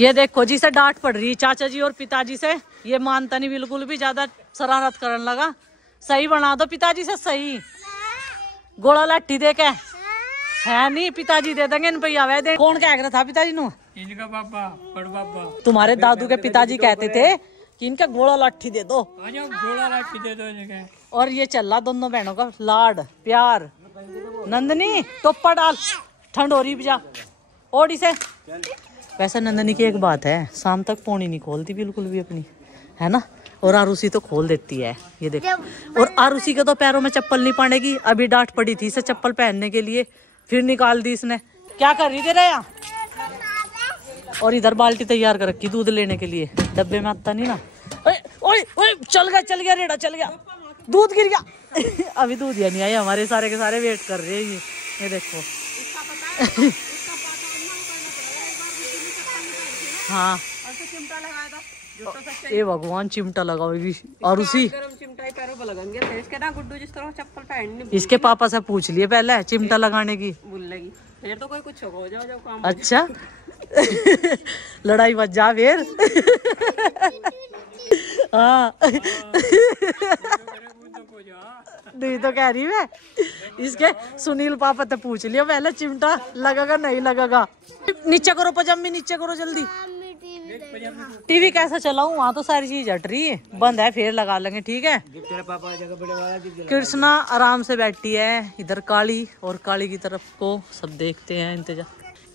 ये देखो जी से डांट पड़ रही चाचा जी और पिताजी से। ये मानता नहीं बिल्कुल भी, ज्यादा शरारत करने लगा। सही बना दो पिताजी से, सही गोला लाठी दे के है नहीं, पिताजी दे देंगे इन पैया दे। कौन कह रहा था पिताजी नु? इनका पापा, बड़ पापा। तुम्हारे दादू के पिताजी कहते थे कि इनका गोला लाठी दे दो, गोला लाठी दे दो इनके। और ये चल रहा दोनों बहनों का लाड प्यार। नंदनी टोपा डाल, ठंडोरी बजा ओडी से। वैसे नंदनी की एक बात है, शाम तक पौनी नहीं खोलती बिल्कुल भी अपनी, है ना। और आरुषि तो खोल देती है, ये देखो। और आरुषि के तो पैरों में चप्पल नहीं पड़ेगी। अभी डांट पड़ी थी इसे चप्पल पहनने के लिए, फिर निकाल दी इसने। क्या कर रही थी रे यहाँ? और इधर बाल्टी तैयार कर रखी दूध लेने के लिए, डब्बे में आता नहीं ना। ओए ओए चल गया रेड़ा, चल गया, दूध गिर गया। अभी दूध या नहीं आया, हमारे सारे के सारे वेट कर रहे हैं। ये देखो। हाँ ये भगवान चिमटा लगाओगी आरुषि। गुड्डू जिस तरह चप्पल पहननी, इसके पापा से पूछ लिए पहले चिमटा लगाने की, भूल लगी फिर तो कोई कुछ हो जाओ काम। अच्छा। लड़ाई मत जा फिर। हाँ नहीं तो कह रही मैं, इसके सुनील पापा से पूछ लिया पहले चिमटा लगेगा नहीं लगेगा। नीचे करो पजामी, नीचे करो जल्दी। टीवी कैसा चलाऊं? वहाँ तो सारी चीज हट रही है, बंद है, फिर लगा लेंगे ठीक है। कृष्णा आराम से बैठी है, इधर काली, और काली की तरफ को सब देखते हैं इंतजार।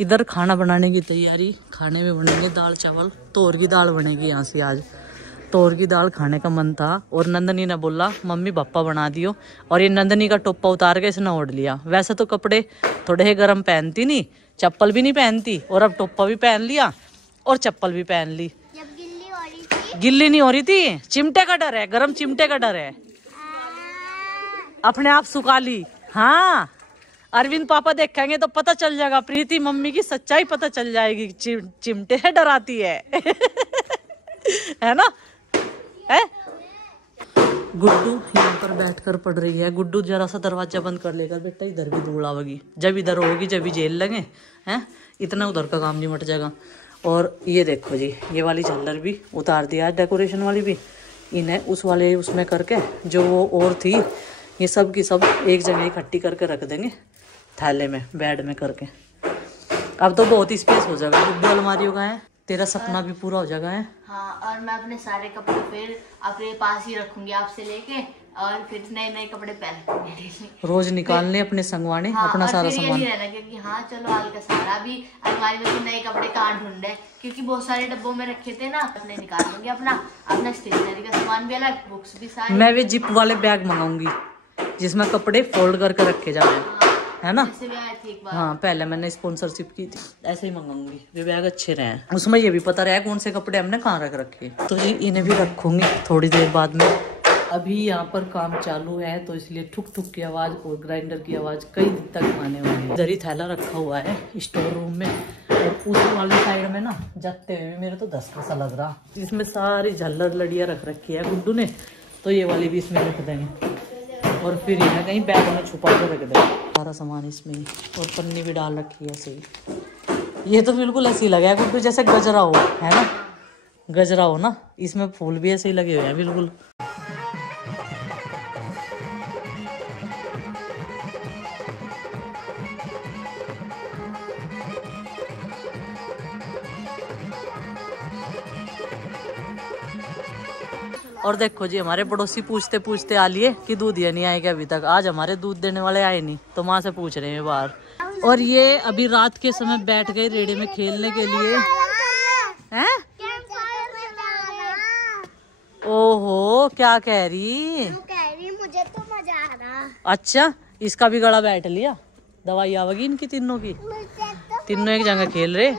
इधर खाना बनाने की तैयारी, खाने में बनेंगे दाल चावल, तोर की दाल बनेगी यहाँ से आज। तोर की दाल खाने का मन था और नंदनी ने बोला मम्मी बप्पा बना दियो, और ये नंदनी का टोपा उतार के इसने ओढ़ लिया। वैसे तो कपड़े थोड़े गर्म पहनती नहीं, चप्पल भी नहीं पहनती, और अब टोपा भी पहन लिया और चप्पल भी पहन ली। जब गिल्ली हो रही थी, गिल्ली नहीं हो रही थी, चिमटे का डर है, गरम चिमटे का डर है। अपने आप सुखा ली। हाँ अरविंद पापा देखेंगे तो पता चल जाएगा, प्रीति मम्मी की सच्चाई पता चल जाएगी। चिमटे है डराती है। है ना। है गुड्डू यहाँ पर बैठकर पढ़ रही है। गुड्डू जरा सा दरवाजा बंद कर लेकर बेटा, इधर भी धूल आवेगी, जब इधर होगी जब भी जेल लगे हैं, इतना उधर का काम नहीं मट जाएगा। और ये देखो जी, ये वाली झल्लर भी उतार दिया, डेकोरेशन वाली भी इन्हें उस वाले उसमें करके, जो वो और थी ये सब की सब एक जगह इकट्ठी करके रख देंगे थैले में, बेड में करके। अब तो बहुत ही स्पेस हो जाएगा, गुड्डू अलमारियों का है, तेरा सपना भी पूरा हो जाएगा है। हाँ, और मैं अपने सारे कपड़े फिर अपने पास ही रखूंगी आपसे लेके, और फिर नए नए कपड़े पहन रोज निकालने अपने संगवाने। हाँ, अपना सारा सामान रहना, क्योंकि हाँ चलो हाल का सारा भी अलमारी में भी नए कपड़े कहाँ ढूंढे, क्योंकि बहुत सारे डब्बों में रखे थे ना, अपने निकाल लूंगी अपना स्टेशनरी का सामान भी अलग, बुक्स भी सारी। मैं भी जिप वाले बैग मंगाऊंगी जिसमें कपड़े फोल्ड करके रखे जाए, है ना। हाँ पहले मैंने स्पॉन्सरशिप की थी, ऐसे ही मंगाऊंगी, वे बैग अच्छे रहे, उसमें ये भी पता रहे कौन से कपड़े हमने कहाँ रख रखे। तो जी इन्हें भी रखूंगी थोड़ी देर बाद में। अभी यहाँ पर काम चालू है तो इसलिए ठुक ठुक की आवाज और ग्राइंडर की आवाज कई दिन तक आने वाली है। इधर ही थैला रखा हुआ है स्टोर रूम में, और उस वाली साइड में ना जाते हुए मेरे तो 10 सा लग रहा। इसमें सारी झल्लर लड़ियाँ रख रखी है गुड्डू ने, तो ये वाली भी इसमें रख देंगे, और फिर इन्हें कहीं बैग में छुपा के रख देंगे सारा सामान इसमें, और पन्नी भी डाल रखी है ऐसे ही। ये तो बिल्कुल ऐसे ही लगा है गुड्डू जैसे गजरा हो, है ना, गजरा हो ना, इसमें फूल भी ऐसे ही लगे हुए हैं बिल्कुल। और देखो जी हमारे पड़ोसी पूछते पूछते आ लिए कि दूध ये नहीं आएगा अभी तक। आज हमारे दूध देने वाले आए नहीं, तो माँ से पूछ रहे हैं बाहर। और ये अभी रात के समय बैठ गए रेड़े में खेलने के लिए। हैं? ओहो क्या कह रही? मुझे तो मजा आ रहा। अच्छा इसका भी गला बैठ लिया, दवाई आवेगी इनकी तीनों की, तीनों एक जगह खेल रहे।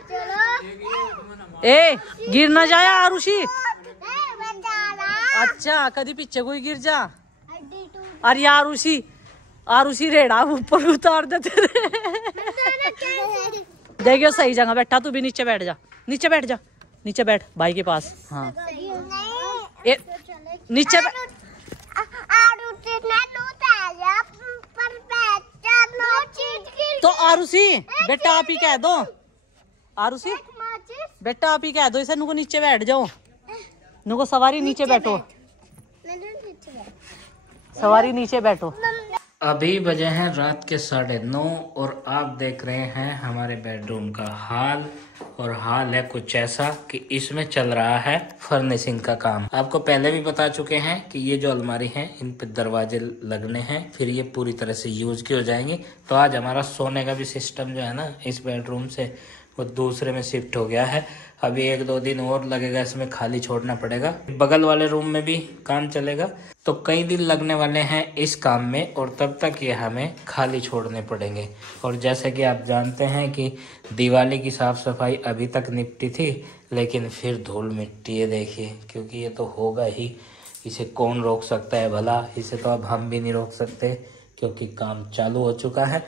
ए गिर ना जाया आरुषि। अच्छा कभी पीछे कोई गिर जा। अरे आरुषि रेड़ा ऊपर उतार देते देखियो सही जगह बैठा, तू भी नीचे बैठ जा, नीचे बैठ जा, नीचे बैठ भाई के पास। हाँ ए, नीचे तो आरुषि बेटा आप ही कह दो। आरुषि बेटा आप ही कह दो इसे, नुको नीचे बैठ जाओ, नुको सवारी नीचे बैठो, सवारी नीचे बैठो। अभी बजे हैं रात के 9:30 और आप देख रहे हैं हमारे बेडरूम का हाल। और हाल है कुछ ऐसा कि इसमें चल रहा है फर्निशिंग का काम। आपको पहले भी बता चुके हैं कि ये जो अलमारी है इन पे दरवाजे लगने हैं, फिर ये पूरी तरह से यूज की हो जाएंगी। तो आज हमारा सोने का भी सिस्टम जो है ना इस बेडरूम से वो दूसरे में शिफ्ट हो गया है। अभी 1-2 दिन और लगेगा, इसमें खाली छोड़ना पड़ेगा। बगल वाले रूम में भी काम चलेगा, तो कई दिन लगने वाले हैं इस काम में और तब तक ये हमें खाली छोड़ने पड़ेंगे। और जैसे कि आप जानते हैं कि दिवाली की साफ सफाई अभी तक निपटी थी, लेकिन फिर धूल मिट्टी है देखिए, क्योंकि ये तो होगा ही, इसे कौन रोक सकता है भला। इसे तो अब हम भी नहीं रोक सकते क्योंकि काम चालू हो चुका है।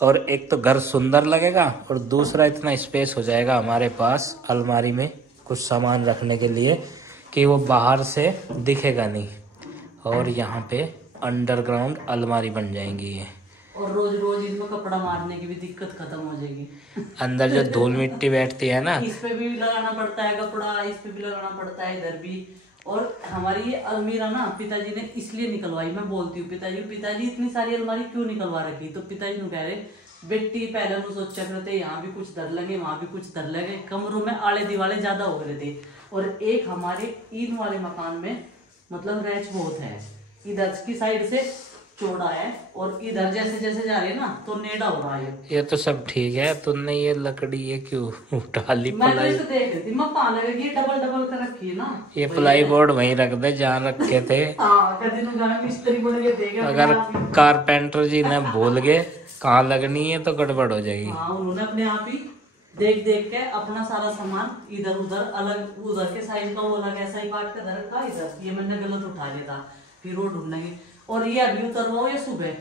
और एक तो घर सुंदर लगेगा और दूसरा इतना स्पेस हो जाएगा हमारे पास अलमारी में कुछ सामान रखने के लिए कि वो बाहर से दिखेगा नहीं। और यहाँ पे अंडरग्राउंड अलमारी बन जाएंगी ये, और रोज रोज इनमें कपड़ा मारने की भी दिक्कत खत्म हो जाएगी। अंदर जो धूल मिट्टी बैठती है ना, इस पे भी लगाना पड़ता है कपड़ा, इस पे भी लगाना पड़ता है, इधर भी। और हमारी ये अलमीरा ना पिताजी ने इसलिए निकलवाई, मैं बोलती हूँ पिताजी इतनी सारी अलमारी क्यों निकलवा रखी। तो पिताजी ने कह रहे बेटी पहले हम सोचा करते यहाँ भी कुछ धर लेंगे, वहां भी कुछ धर लेंगे, कमरों में आले दिवाले ज्यादा हो गए थे। और एक हमारे ईद वाले मकान में मतलब रैच बहुत है, इधर की साइड से चौड़ा है और इधर जैसे जैसे जा रहे हैं ना तो नेड़ा हो रहा है। ये तो सब ठीक है, तुमने ये लकड़ी ये क्यों उठा ली? मैं तो इसे देख रही थी, मैं पाने लगी डबल डबल कर रखी है ना। ये प्लाई बोर्ड वहीं रख दे जहाँ रखे थे। अगर कारपेंटर जी ने भूल गए कहाँ लगनी है तो गड़बड़ हो जाएगी। हाँ, उन्होंने अपने आप ही देख देख के अपना सारा सामान इधर उधर अलग, उधर के साइज का वो अलग ऐसा ही काट के धर रखा, इधर ये मैंने गलत उठा लिया था, फिर वो ढूंढेंगे। और ये अभी उतरवाओ या सुबह?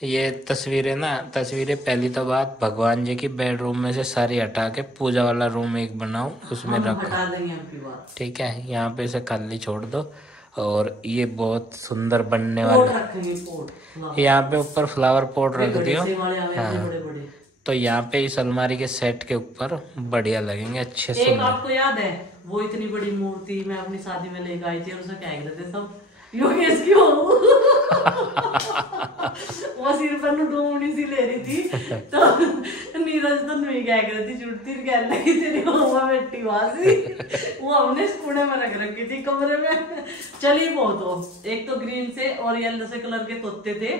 ये तस्वीरें पहली तो बात भगवान जी की बेडरूम में से सारी हटा के पूजा वाला रूम एक बनाओ, उसमें रखो, हटा देंगे आपकी बात। ठीक है। यहाँ पे से खाली छोड़ दो। और ये बहुत सुंदर बनने वाला, यहाँ पे ऊपर फ्लावर पॉट रख दियो। हाँ, तो यहाँ पे इस अलमारी के सेट के ऊपर बढ़िया लगेंगे, अच्छे एक सुंदर। आपको याद है वो इतनी बड़ी मूर्ति मैं अपनी शादी में लेकर आई थी और उसे क्या कहते थे सब योगेश की हो वो सिर पर ढूंढी सी ले रही थी तो नीरज तो नहीं क्या कर रही थी, छुट्टी कह लगी तेरी हुआ बेटी वासी वो हमने स्कूले में रख रखी थी कमरे में। चलिए बहुत हो, एक तो ग्रीन से और येलो से कलर के तोते थे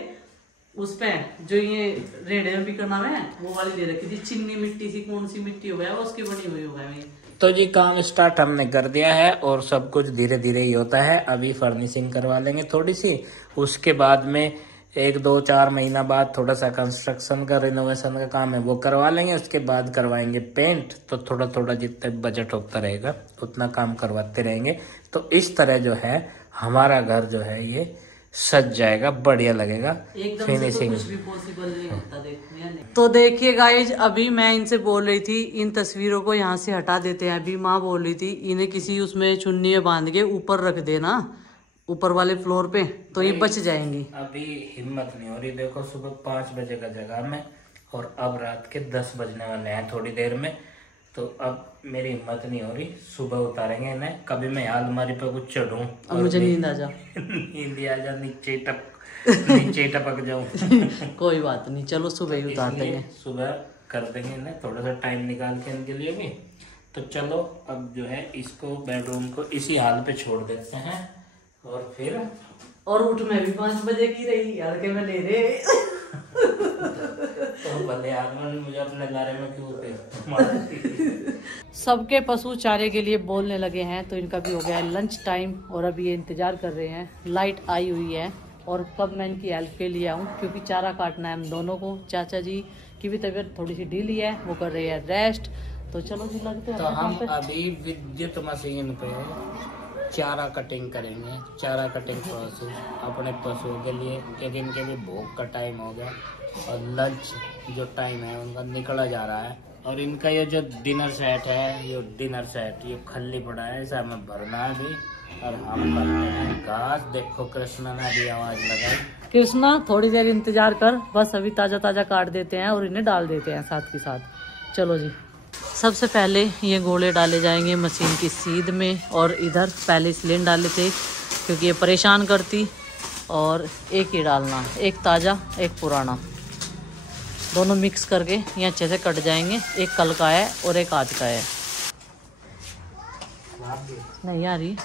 उस पे, जो ये रेडे में भी करना है वो वाली दे रखी थी, चिन्नी मिट्टी सी, कौन सी मिट्टी हो गया उसकी बनी हुई होगा। तो जी काम स्टार्ट हमने कर दिया है और सब कुछ धीरे धीरे ही होता है। अभी फर्निशिंग करवा लेंगे थोड़ी सी, उसके बाद में 1-2-4 महीना बाद थोड़ा सा कंस्ट्रक्शन का रिनोवेशन का काम है वो करवा लेंगे, उसके बाद करवाएंगे पेंट। तो थोड़ा थोड़ा जितना बजट होता रहेगा उतना काम करवाते रहेंगे। तो इस तरह जो है हमारा घर जो है ये सज जाएगा, बढ़िया लगेगा फिनिशिंग। कुछ भी पॉसिबल नहीं होता देखने। तो देखिए गाइज, अभी मैं इनसे बोल रही थी इन तस्वीरों को यहाँ से हटा देते हैं। अभी माँ बोल रही थी इन्हें किसी उसमें चुन्नी में बांध के ऊपर रख देना, ऊपर वाले फ्लोर पे, तो ये बच जाएंगी। अभी हिम्मत नहीं हो रही, देखो सुबह 5 बजे का जगह में और अब रात के 10 बजने वाले हैं थोड़ी देर में। तो अब मेरी हिम्मत नहीं हो रही, सुबह उतारेंगे इन्हें। कभी मैं अलमारी पे कुछ चढ़ूं और मुझे नींद आ जा नींद आ जा, नीचे टपक जाऊं कोई बात नहीं, चलो सुबह ही उतार देंगे, सुबह कर देंगे इन्हें, थोड़ा सा टाइम निकाल के इनके लिए भी। तो चलो अब जो है इसको बेडरूम को इसी हाल पे छोड़ देते हैं और फिर और उठ मैं भी 5 बजे की रही हल्के में ले रहे तो भले आदमी मुझे अपने लारे में क्यों थे। सबके पशु चारे के लिए बोलने लगे हैं, तो इनका भी हो गया है लंच टाइम और अभी ये इंतजार कर रहे हैं। लाइट आई हुई है और कब मैं इनकी हेल्प के लिए आऊँ, क्योंकि चारा काटना है हम दोनों को। चाचा जी की भी तबीयत थोड़ी सी ढीली है, वो कर रही है रेस्ट। तो चलो जी लगते हैं। तो हम अभी विद्युत मशीन पे चारा कटिंग करेंगे, चारा कटिंग प्रोसेस अपने पशुओं के लिए, क्योंकि इनके लिए भूख का टाइम हो गया और लंच जो टाइम है उनका निकला जा रहा है। और इनका ये जो डिनर सेट है, ये खल्ली पड़ा है, इसे हमें भरना है भी। और हम करते हैं घास। देखो कृष्णा ने भी आवाज लगाई, कृष्णा थोड़ी देर इंतजार कर, बस अभी ताजा ताजा काट देते हैं और इन्हें डाल देते हैं साथ के साथ। चलो जी, सबसे पहले ये गोले डाले जाएंगे मशीन की सीध में, और इधर पहले सिलेंडर डाले थे क्योंकि ये परेशान करती, और एक ही डालना, एक ताज़ा एक पुराना, दोनों मिक्स करके ये अच्छे से कट जाएंगे। एक कल का है और एक आज का है। नहीं आ रही।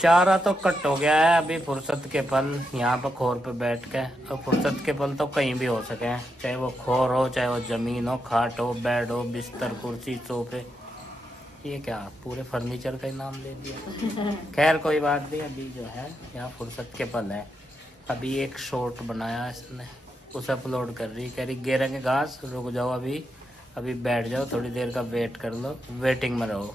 चारा तो कट हो गया है। अभी फुर्सत के पल यहाँ पर खोर पे बैठ के, और फुर्सत के पल तो कहीं भी हो सके, चाहे वो खोर हो, चाहे वो जमीन हो, खाट हो, बेड हो, बिस्तर, कुर्सी, सोफे। ये क्या पूरे फर्नीचर का ही नाम ले दिया। खैर कोई बात नहीं, अभी जो है यहाँ फुर्सत के पल है। अभी एक शॉर्ट बनाया इसने, उसे अपलोड कर रही, कह रही गिरेंगे घास, रुक जाओ अभी बैठ जाओ, थोड़ी देर का वेट कर लो, वेटिंग में रहो।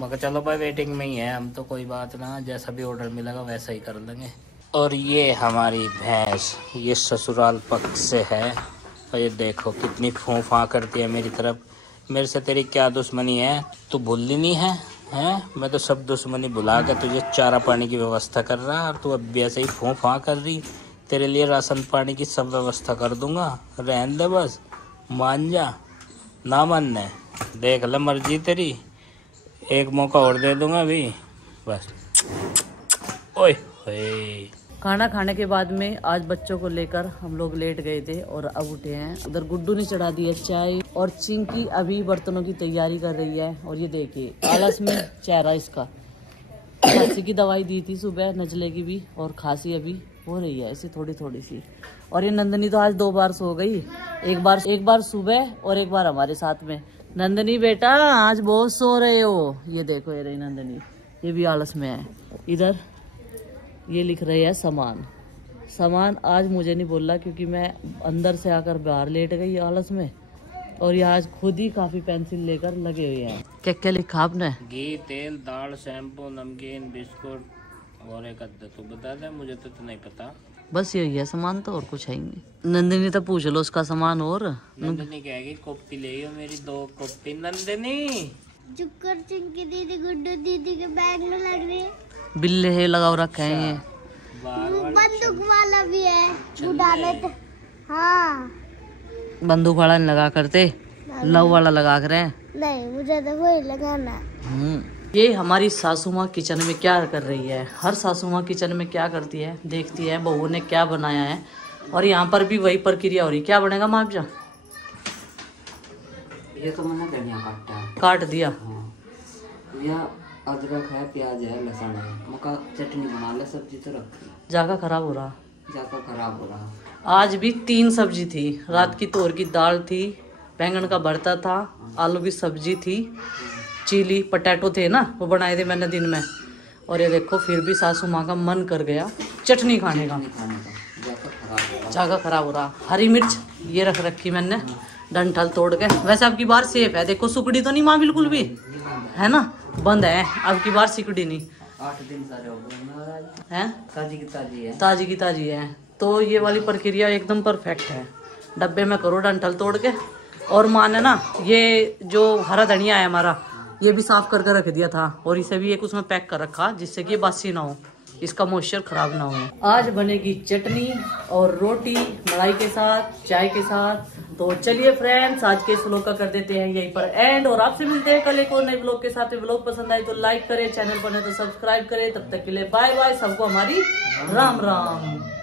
मगर चलो भाई वेटिंग में ही है हम तो, कोई बात ना, जैसा भी ऑर्डर मिलेगा वैसा ही कर लेंगे। और ये हमारी भैंस, ये ससुराल पक्ष से है, और ये देखो कितनी फूंफा करती है मेरी तरफ। मेरे से तेरी क्या दुश्मनी है, तू भूली नहीं है, हैं? मैं तो सब दुश्मनी भुला के तुझे चारा पानी की व्यवस्था कर रहा, और तू अब भी ऐसे ही फूंफा कर रही। तेरे लिए राशन पानी की सब व्यवस्था कर दूंगा, रहने दे बस, मान जा। ना मानने देख ले, मर्जी तेरी, एक मौका और दे दूंगा अभी बस। ओए होए। खाना खाने के बाद में आज बच्चों को लेकर हम लोग लेट गए थे और अब उठे हैं। उधर गुड्डू ने चढ़ा दी है चाय, और चिंकी अभी बर्तनों की तैयारी कर रही है। और ये देखिए आलस में चेहरा इसका। खांसी की दवाई दी थी सुबह, नजले की भी, और खांसी अभी हो रही है ऐसी थोड़ी थोड़ी सी। और ये नंदनी तो आज 2 बार सो गई, एक बार सुबह और एक बार हमारे साथ में। नंदनी बेटा आज बहुत सो रहे हो। ये देखो ये रही नंदनी, ये भी आलस में है। इधर ये लिख रहे हैं सामान आज मुझे नहीं बोला, क्योंकि मैं अंदर से आकर बाहर लेट गई आलस में, और ये आज खुद ही काफी पेंसिल लेकर लगे हुए हैं। क्या क्या लिखा आपने? घी, तेल, दाल, शैम्पू, नमकीन, बिस्कुट और एक अद्दा। तू बता दे, मुझे तो नहीं पता। बस यही है सामान, तो और कुछ है ही नहीं। नंदिनी तो पूछ लो उसका सामान। और नंदिनी कहेगी कोफ्ती ले आओ मेरी 2 कोफ्ती। नंदिनी जुक्कर चिंकी दीदी गुड्डू दीदी के बैग में लग रही है। बिल्ले है लगाओ रखे हैं ये। बंदूक वाला भी है, उड़ाने तो। हाँ बंदूक वाला नहीं लगा करते, लव वाला लगा कर हैं। नहीं, मुझे तो वही लगाना। ये हमारी सासू माँ किचन में क्या कर रही है। हर सासू माँ किचन में क्या करती है, देखती है बहू ने क्या बनाया है, और यहाँ पर भी वही प्रक्रिया हो रही। क्या बनेगा माँ जा? ये तो मैंने धनिया काट दिया। या अदरक है, प्याज है, लहसुन है, मका चटनी बना ले, सब्जी तो रखी, जाका खराब हो रहा, जाकर खराब हो रहा। आज भी 3 सब्जी थी। रात की तोर की दाल थी, बैंगन का भरता था, आलू की सब्जी थी, चिली पटेटो थे ना, वो बनाए थे मैंने दिन में। और ये देखो फिर भी सासू माँ का मन कर गया चटनी खाने का, जाका खराब हो रहा। हरी मिर्च ये रख रखी मैंने डंठल तोड़ के। वैसे अब की बार सेफ है, देखो सुकड़ी तो नहीं माँ बिल्कुल भी, है ना, बंद है अब की बार, सिकड़ी नहीं। 8 दिन सारे हो गए हैं, ताजी की ताजी है, ताजी की ताजी है। तो ये वाली प्रक्रिया एकदम परफेक्ट है। डब्बे में करो डंठल तोड़ के। और माँ ने ना ये जो हरा धनिया है हमारा, ये भी साफ करके रख दिया था, और इसे भी एक उसमें पैक कर रखा जिससे कि ये बासी ना हो। इसका मॉइस्चर खराब ना हो। आज बनेगी चटनी और रोटी मलाई के साथ, चाय के साथ। तो चलिए फ्रेंड्स, आज के इस व्लॉग का कर देते हैं यहीं पर एंड, और आपसे मिलते हैं कल एक और नए व्लॉग के साथ। व्लॉग पसंद आए तो लाइक करें, चैनल पर नहीं तो सब्सक्राइब करें। तब तक के लिए बाय बाय, सबको हमारी राम राम।